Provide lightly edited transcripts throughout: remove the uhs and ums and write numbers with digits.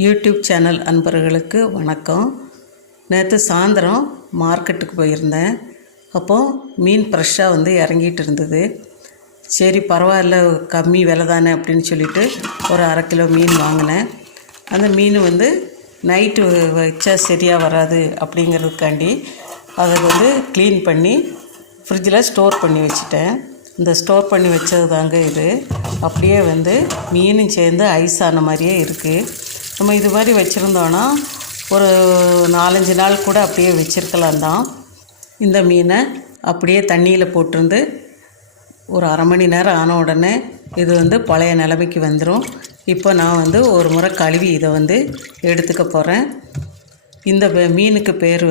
YouTube channel அன்பர்களுக்கு வணக்கம். நேற்று சாயந்தரம் மார்க்கெட்டுக்கு போயிருந்தேன். அப்போது மீன் ஃப்ரெஷ்ஷாக இறங்கிட்டு இருந்தது. சரி பரவாயில்ல, கம்மி விலை தானே அப்படின்னு சொல்லிவிட்டு ஒரு 1/2 கிலோ மீன் வாங்கினேன். அந்த மீன் நைட்டு வச்சா சரியாக வராது அப்படிங்கிறதுக்காண்டி அதை க்ளீன் பண்ணி ஃப்ரிட்ஜில் ஸ்டோர் பண்ணி வச்சுட்டேன். இந்த ஸ்டோர் பண்ணி வச்சது தாங்க இது. அப்படியே மீனும் சேர்ந்து ஐஸ் ஆன மாதிரியே இருக்குது. நம்ம இது மாதிரி வச்சுருந்தோன்னா ஒரு 4-5 நாள் கூட அப்படியே வச்சுருக்கலாம் தான். இந்த மீனை அப்படியே தண்ணியில் போட்டிருந்து ஒரு 1/2 மணி நேரம் ஆன உடனே இது பழைய நிலைமைக்கு வந்துடும். இப்போ நான் ஒரு முறை கழுவி இதை எடுத்துக்க போகிறேன். இந்த மீனுக்கு பேர்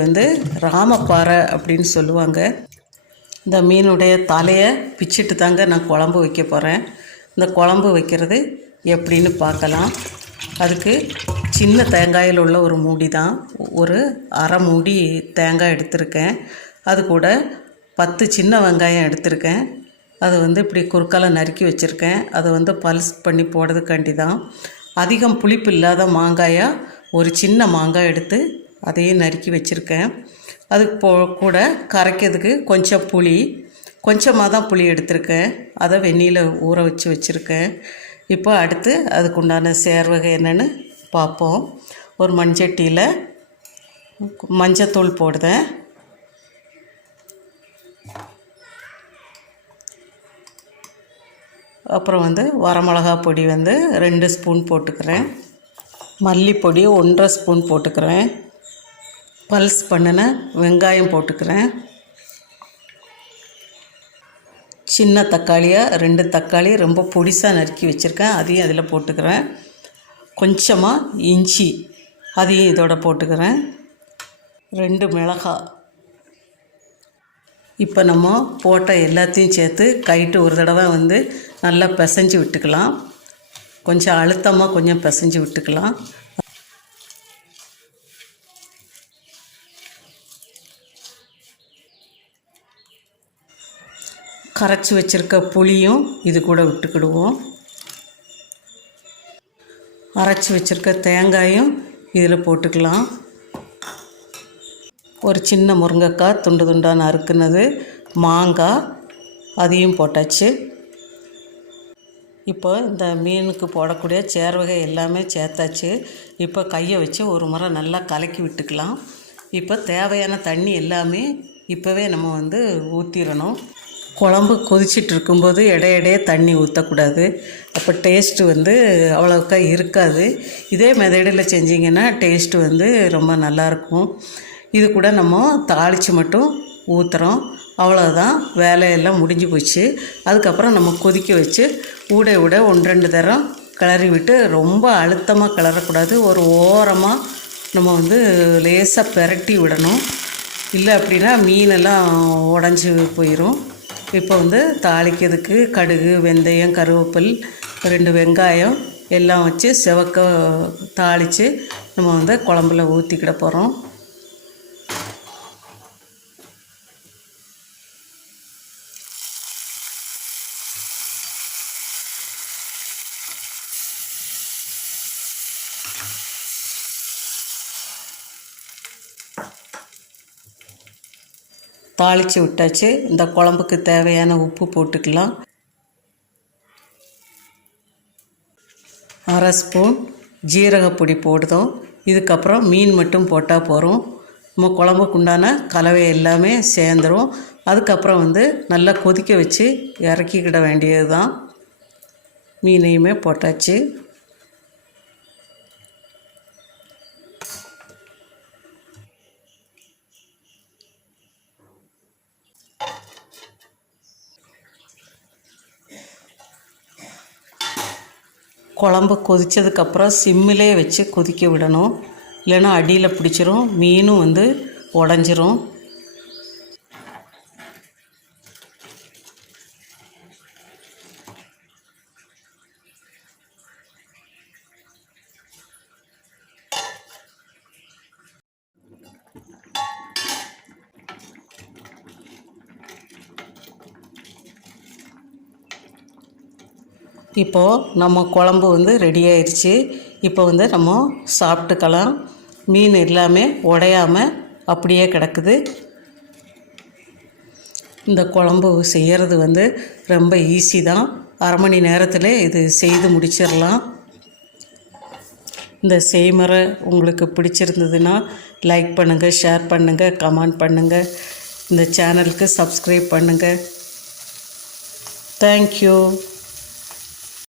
ராமப்பாறை அப்படின்னு சொல்லுவாங்க. இந்த மீனுடைய தலையை பிச்சுட்டு தாங்க நான் குழம்பு வைக்க போகிறேன். இந்த குழம்பு வைக்கிறது எப்படின்னு பார்க்கலாம். அதுக்கு சின்ன தேங்காயில் உள்ள ஒரு மூடி தான், ஒரு 1/2 மூடி தேங்காய் எடுத்திருக்கேன். அது கூட 10 சின்ன வெங்காயம் எடுத்திருக்கேன். அதை இப்படி குறுக்கால நறுக்கி வச்சுருக்கேன். அதை பல்ஸ் பண்ணி போடுறதுக்காண்டி தான். அதிகம் புளிப்பு இல்லாத மாங்காயாக ஒரு சின்ன மாங்காய் எடுத்து அதையும் நறுக்கி வச்சுருக்கேன். அதுக்கு கூட கரைக்கிறதுக்கு கொஞ்சம் புளி, கொஞ்சமாக தான் புளி எடுத்திருக்கேன். அதை வெந்நீரில் ஊற வச்சுருக்கேன். இப்போ அடுத்து அதுக்கு உண்டான சேர்வகை என்னென்னு பார்ப்போம். ஒரு மண்சட்டியில் மஞ்சத்தூள் போடுதேன். அப்புறம் வரமிளகா பொடி 2 ஸ்பூன் போட்டுக்கிறேன். மல்லிப்பொடி 1/2 ஸ்பூன் போட்டுக்கிறேன். பல்ஸ் பண்ணின வெங்காயம் போட்டுக்கிறேன். சின்ன தக்காளியாக 2 தக்காளி ரொம்ப பொடிசாக நறுக்கி வச்சுருக்கேன், அதையும் அதில் போட்டுக்கிறேன். கொஞ்சமாக இஞ்சி அதையும் இதோட போட்டுக்கிறேன். 2 மிளகாய். இப்போ நம்ம போட்ட எல்லாத்தையும் சேர்த்து கைட்டு ஒரு தடவை நல்லா பிசைஞ்சு விட்டுக்கலாம். கொஞ்சம் அழுத்தமாக கொஞ்சம் பிசைஞ்சு விட்டுக்கலாம். கரைச்சி வச்சுருக்க புளியும் இது கூட விட்டுக்கிடுவோம். அரைச்சி வச்சுருக்க தேங்காயும் இதில் போட்டுக்கலாம். ஒரு சின்ன முருங்கைக்காய் துண்டு துண்டாக நறுக்குனது, மாங்காய் அதையும் போட்டாச்சு. இப்போ இந்த மீனுக்கு போடக்கூடிய சேர்வகை எல்லாமே சேர்த்தாச்சு. இப்போ கையை வச்சு ஒரு முறை நல்லா கலக்கி விட்டுக்கலாம். இப்போ தேவையான தண்ணி எல்லாமே இப்போவே நம்ம ஊற்றிடணும். குழம்பு கொதிச்சிட்டு இருக்கும்போது இடையிடையே தண்ணி ஊற்றக்கூடாது. அப்போ டேஸ்ட்டு அவ்வளோக்கா இருக்காது. இதே மெதடில் செஞ்சிங்கன்னா டேஸ்ட்டு ரொம்ப நல்லாயிருக்கும். இது கூட நம்ம தாளித்து மட்டும் ஊற்றுறோம், அவ்வளோதான். வேலையெல்லாம் முடிஞ்சு போச்சு. அதுக்கப்புறம் நம்ம கொதிக்க வச்சு ஊட 1-2 தரம் கிளறி விட்டு, ரொம்ப அழுத்தமாக கிளறக்கூடாது. ஒரு ஓரமாக நம்ம லேசாக பெரட்டி விடணும். இல்லை அப்படின்னா மீனெல்லாம் உடஞ்சி போயிடும். இப்போ தாளிக்கிறதுக்கு கடுகு, வெந்தயம், கருவேப்பில், 2 வெங்காயம் எல்லாம் வச்சு செவக்க தாளித்து நம்ம குழம்புல ஊற்றிக்கிட போகிறோம். தாளித்து விட்டாச்சு. இந்த குழம்புக்கு தேவையான உப்பு போட்டுக்கலாம். 1/2 ஸ்பூன் ஜீரகப்பொடி போடுதோம். இதுக்கப்புறம் மீன் மட்டும் போட்டால் போகிறோம். நம்ம குழம்புக்கு உண்டான கலவை எல்லாமே சேர்ந்துடும். அதுக்கப்புறம் நல்லா கொதிக்க வச்சு இறக்கிக்கிட வேண்டியது தான். மீனையுமே போட்டாச்சு. குழம்பு கொதித்ததுக்கப்புறம் சிம்மிலே வச்சு கொதிக்க விடணும். இல்லைன்னா அடியில் பிடிச்சிரும், மீனும் உடஞ்சிரும். இப்போது நம்ம குழம்பு ரெடி ஆயிடுச்சு. இப்போ வந்து நம்ம சாப்பிட்டுக்கலாம். மீன் எல்லாமே உடையாமல் அப்படியே கிடக்குது. இந்த குழம்பு செய்கிறது வந்து ரொம்ப ஈஸி தான். அரை மணி நேரத்தில் இது செய்து முடிச்சிடலாம். இந்த செய்முறை உங்களுக்கு பிடிச்சிருந்ததுன்னா லைக் பண்ணுங்கள், ஷேர் பண்ணுங்கள், கமெண்ட் பண்ணுங்கள். இந்த சேனலுக்கு சப்ஸ்கிரைப் பண்ணுங்கள். தேங்க்யூ.